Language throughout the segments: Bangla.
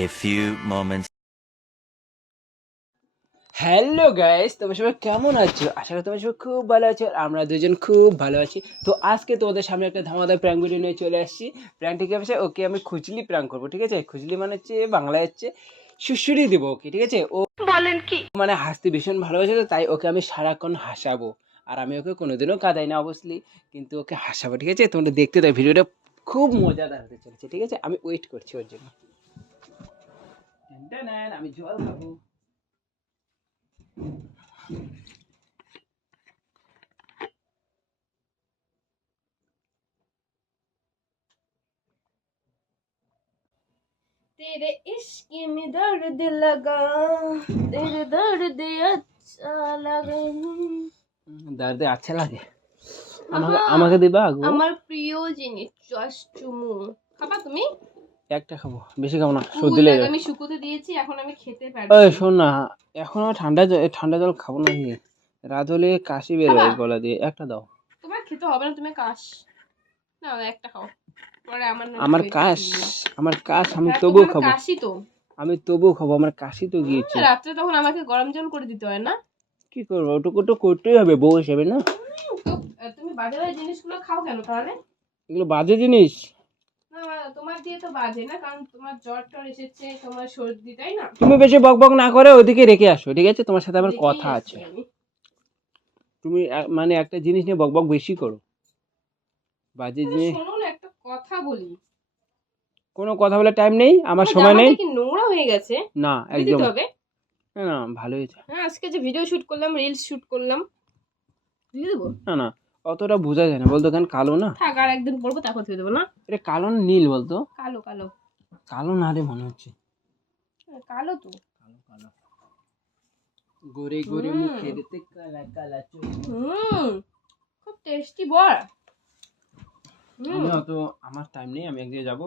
A few moments. Hello guys তোমার সবাই কেমন আছো? আশা করি তোমার সবাই খুব ভালো আছো আর আমরা দুজন খুব ভালো আছি। তো আজকে তোমাদের সামনে একটা ধামাদার প্র্যাঙ্ক ভিডিও নিয়ে চলে আসছি। প্র্যাঙ্ক ঠিক আছে? ওকে আমি খুজলি প্র্যাঙ্ক করব ঠিক আছে? খুজলি মানে হচ্ছে বাংলায় হচ্ছে সুশুরি দিব ওকে ঠিক আছে? ও বলেন কি? মানে হাসতে ভীষণ ভালোবাসে তো তাই ওকে আমি সারাক্ষণ হাসাবো। আর আমি ওকে কোনোদিনও কাঁদাই না অবশ্যই কিন্তু ওকে হাসাবো ঠিক আছে তোমরা দেখতে দাও ভিডিওটা খুব মজাদার হতে চলেছে ঠিক আছে আমি ওয়েট করছি ওর জন্য টানটানান, আমি জল খাবো तेरे इश्क में दर्द लगा तेरे दर्द अच्छा लगा দাঁড়াতে আচ্ছা লাগে। আমাকে আমাকে দিবা আমার প্রিয় জিনিস জাস্ট চুমু। খাবা তুমি? একটা খাব বেশি খাব না সর্দি লেগে আমি শুকোতে দিয়েছি এখন আমি খেতে শোন না এখন আমার ঠান্ডা ঠান্ডা জল খাব না রাত হলে কাশি বের হয় গলা দিয়ে। একটা দাও। তোমার খেতে হবে না তুমি কাশ। না একটা খাও। পরে আমার আমার কাশ আমার কাশ আমি হ্যাঁ, তবুও খাব। কাশি তো। আমি তবুও খাব আমার কাশি তো গিয়েছে। রাত্রে তখন আমাকে গরম জল করে দিতে হয় না? কি করব? ওটুকু তো করতেই হবে বউ হিসেবে না? তুমি বাজারের জিনিসগুলো খাও কেন তাহলে? এগুলো বাজে জিনিস? না তোমার দিয়ে তো বাজে না কারণ তোমার জ্বর টর এসেছে তোমার সর্দি তাই না? তুমি বেশি বক বক না করে ওদিকে রেখে আসো ঠিক আছে? তোমার সাথে দেখেই কথা আছে। তুমি মানে একটা জিনিস নিয়ে বক বক বেশি করো। বাজে জিনিস শোনো না একটা কথা বলি। কোনো কথা বলার টাইম নেই আমার আমার সময় নেই। নোংরা হয়ে গেছে? না একদম। না না ভালো হয়েছে। হ্যাঁ আজকে যে ভিডিও শুট করলাম রিলস শুট করলাম দিয়ে দেবো? না না অতটা বোঝা যায় না। বলতো কেন কালো না? থাক আর একদিন পরবো তারপর ধুয়ে দেবো না? এটা কালো না নীল বলতো? কালো কালো। কালো না রে মনে হচ্ছে। হ্যাঁ, কালো তো। কালো কালো। গোরে গোরে মুখে রেতে কালা কালা চোখ। হুম খুব টেস্টি বল হুম। আমি অত আমার টাইম নেই আমি একদিকে যাব।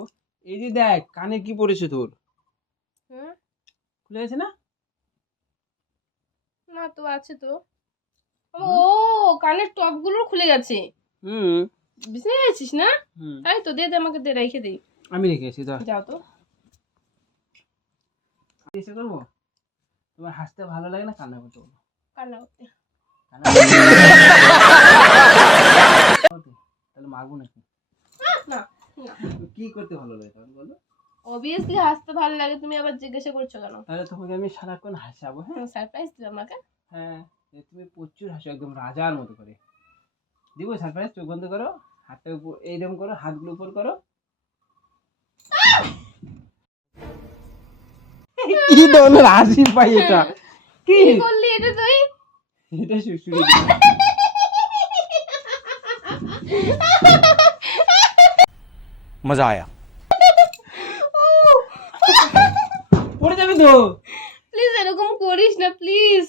এই যে দেখ কানে কি পড়েছে তোর? হ্যাঁ, খুলে গেছে না? না তো আছে তো। ও কানের টপগুলো খুলে গেছে। হুম। গেছিস না? তাই তো দে দে আমাকে দে রেখে আমি রেখেছি তো যাও তো। এসে করব? তোমার হাসতে ভালো লাগে না কান্না করতে কান্না করতে। তাহলে মারবো নাকি? না কি করতে ভালো লাগে অবভিয়াসলি হাসতে ভালো লাগে তুমি আবার জিজ্ঞাসা করছো কেন তাহলে তোমাকে আমি সারাক্ষণ হাসাবো হ্যাঁ সারপ্রাইজ দিলাম আমাকে হ্যাঁ এ তুমি প্রচুর হাসো একদম রাজার মতো করে দিব সারপ্রাইজ চোখ বন্ধ করো হাতটা উপর এইরকম করো হাতগুলো উপর করো কি ধরনের হাসি পাই এটা কি কি করলি এটা তুই এটা শুশুড়ি मजा आया যাবে তো? প্লিজ এরকম করিস না প্লিজ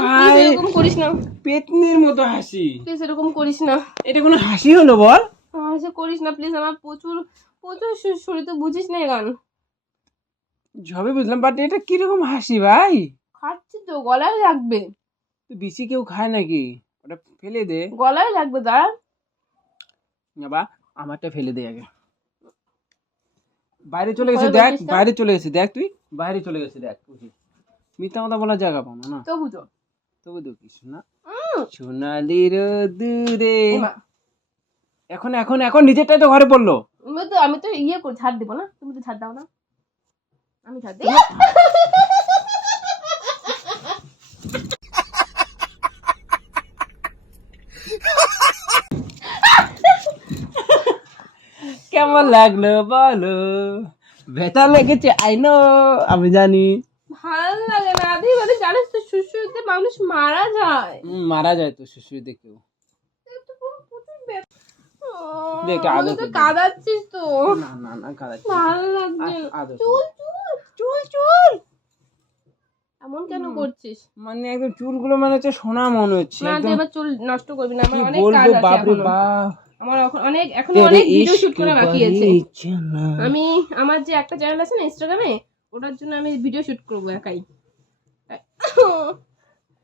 ভাই? এরকম করিস না। পেতনির মতো হাসি। প্লিজ এরকম করিস না। এটা কোনো হাসি হলো বল? হাসি করিস না প্লিজ আমার প্রচুর প্রচুর শরীর তো বুঝিস না গান। বুঝলাম বাট এটা কীরকম হাসি ভাই? খাচ্ছি তো গলায় লাগবে। বেশি কেউ খায় নাকি? ওটা ফেলে দে। গলায় লাগবে দাঁড়া। বাবা আমারটা ফেলে দে আগে। বাইরে চলে গেছে দেখ বাইরে চলে গেছে দেখ তুই। বাইরে চলে গেছে দেখ বুঝি মিথ্যা কথা বলার জায়গা পাবো না। তবু তো। তবু দেখিস না উম, সোনালি এমা, এখন এখন এখন নিজেরটাই তো ঘরে পড়ল। আমি তো আমি তো ইয়ে করে ছাড় দেবো না? তুমি তো ছাড় দাও না। আমি ছাড় দিই। কেমন লাগল বলো? ব্যথা লেগেছে আইনো আমি জানি। ভালো লাগে না। আদি মানে জানিস তো সুশুতে মানুষ মারা যায়। মারা যায় তো শিশুদের কেউ একটু পুরো প্রচুর ব্যথা। দে, একটু আমাকে আদর তো কাঁদাচ্ছিস তো। না না না ভালো লাগছে। না। চুল চুল চুল চুল। এমন কেন করছিস? মানে একদম চুলগুলো মানে হচ্ছে সোনা মনে হচ্ছে না এবার চুল নষ্ট করবি না। আমার অনেক কাজ আছে। বাপ। আমার অনেক এখন অনেক ভিডিও শুট করা বাকি আছে। আমি আমার যে একটা চ্যানেল আছে না ইনস্টাগ্রামে ওটার জন্য আমি ভিডিও শুট করব একাই।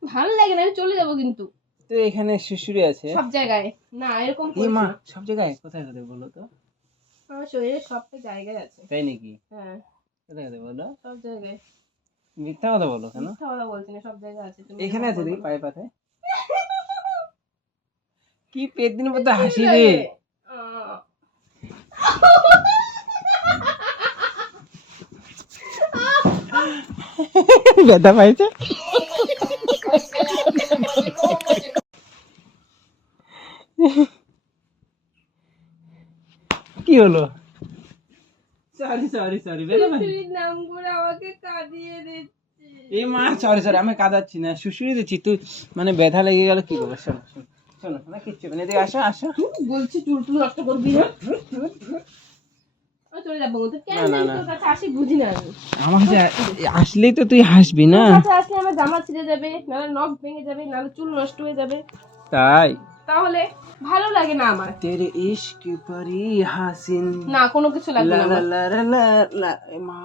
ভালো লাগে না আমি চলে যাব কিন্তু। তো এখানে শুশুরি আছে? সব জায়গায়। না এরকম এ মা সব জায়গায়? কোথায় কোথায় বলো তো? আমার শরীরে সবটা জায়গায় আছে। তাই নাকি? হ্যাঁ। কোথায় কোথায় বলো? সব জায়গায়। মিথ্যা কথা বলো কেন? মিথ্যা কথা বলছি না সব জায়গায় আছে তুমি এখানে আছে। পায়ে পাতে কি পেট দিন মতো হাসি রে? ব্যথা পাইছে? কি হলো? সরি সরি সরি ব্যথা পাইছে। নাম করে আমাকে কাঁদিয়ে এ মা সরি সরি আমি কাঁদাচ্ছি না শুশুরি দিচ্ছি তুই মানে ব্যথা লেগে গেল কি করব শোনো। শোনো না কিচ্ছু হবে না। এদিকে আসো আসো। বলছি চুল টুল নষ্ট করবি না। আসলেই তো তুই হাসবি আসলে আমার জামা ছিঁড়ে যাবে নাহলে নখ ভেঙে যাবে নাহলে চুল নষ্ট হয়ে যাবে। তাই? তাহলে ভালো লাগে না আমার। তেরে ইश्क পরি হাসিন। না কোনো কিছু লাগবে না লা আমার। লা লা লা লা এ মা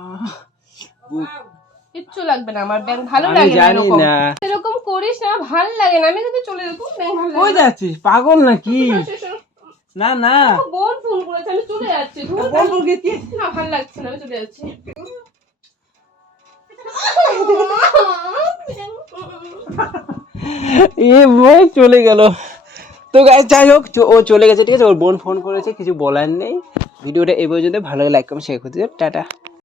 কিচ্ছু লাগবে না আমার ব্যাং ভালো লাগে না জানি এরকম। না। এরকম করিস না ভালো লাগে না আমি কিন্তু চলে যাব ব্যাং ভালো কই লাগে। যাচ্ছিস? পাগল নাকি? না না। বোন ফোন করেছে আমি চলে যাচ্ছি বল বল কি? না ভালো লাগছে না আমি চলে যাচ্ছি। এ ভাই চলে গেল। তো যাই হোক ও চলে গেছে ঠিক আছে? ওর বোন ফোন করেছে কিছু বলার নেই। ভিডিওটা এই পর্যন্ত ভালো লাইক কমেন্ট শেয়ার করতে টাটা।